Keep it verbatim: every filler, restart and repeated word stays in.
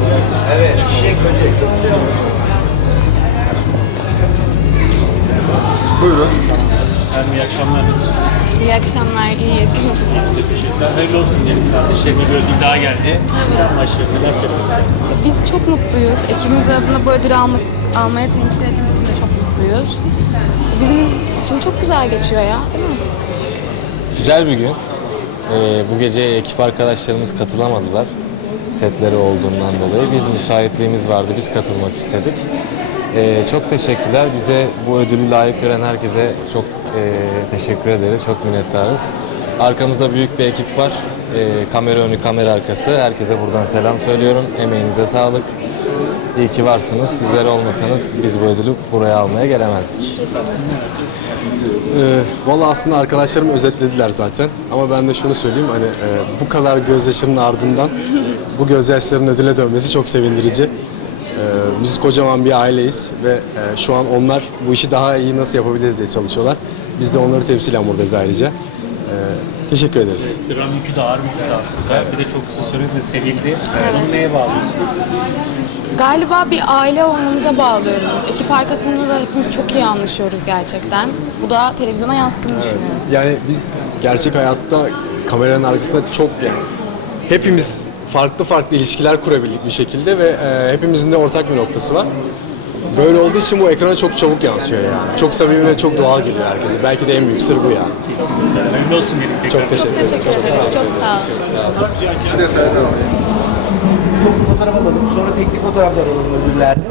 Evet, çiçek böcek. Buyurun. Efendim iyi akşamlar, nasılsınız? İyi akşamlar, iyi. Siz nasılsınız? Teşekkürler. Hayırlı olsun diyelim. Kardeşlerime bir ödül daha geldi. Sizden başlayalım. Neler söylemek istersiniz? Biz çok mutluyuz. Ekibimiz adına bu ödülü almak, almaya temsil ettiğimiz için de çok mutluyuz. Bizim için çok güzel geçiyor ya, değil mi? Güzel bir gün. Ee, bu gece ekip arkadaşlarımız katılamadılar. Setleri olduğundan dolayı. Biz müsaitliğimiz vardı, biz katılmak istedik. Ee, çok teşekkürler. Bize bu ödülü layık gören herkese çok e, teşekkür ederiz. Çok minnettarız. Arkamızda büyük bir ekip var. Ee, kamera önü, kamera arkası. Herkese buradan selam söylüyorum. Emeğinize sağlık. İyi ki varsınız. Sizler olmasanız biz bu ödülü buraya almaya gelemezdik. Ee, Valla aslında arkadaşlarım özetlediler zaten. Ama ben de şunu söyleyeyim, hani e, bu kadar gözyaşının ardından bu gözyaşlarının ödüle dönmesi çok sevindirici. Ee, biz kocaman bir aileyiz ve e, şu an onlar bu işi daha iyi nasıl yapabiliriz diye çalışıyorlar. Biz de onları temsilen buradayız ayrıca. Ee, teşekkür ederiz. Dram yükü de ağır bir dizi aslında. Bir de çok kısa sürede sevildi. Bunu neye bağlıyorsunuz siz? Galiba bir aile olmamıza bağlıyorum. Ekip arkasında da hepimiz çok iyi anlaşıyoruz gerçekten. Bu da televizyona yansıttığını düşünüyorum. Yani biz gerçek hayatta kameranın arkasında çok yani hepimiz farklı farklı ilişkiler kurabildik bir şekilde ve e, hepimizin de ortak bir noktası var. Böyle olduğu için bu ekrana çok çabuk yansıyor yani. Çok samimi ve çok doğal geliyor herkese. Belki de en büyük sır bu yani. Hayırlı olsun diyelim tekrar. Çok teşekkür ederim. Teşekkür ederiz, çok sağ olun. Toplu fotoğraf alalım. Sonra teknik fotoğraflar alalım ödüllerle.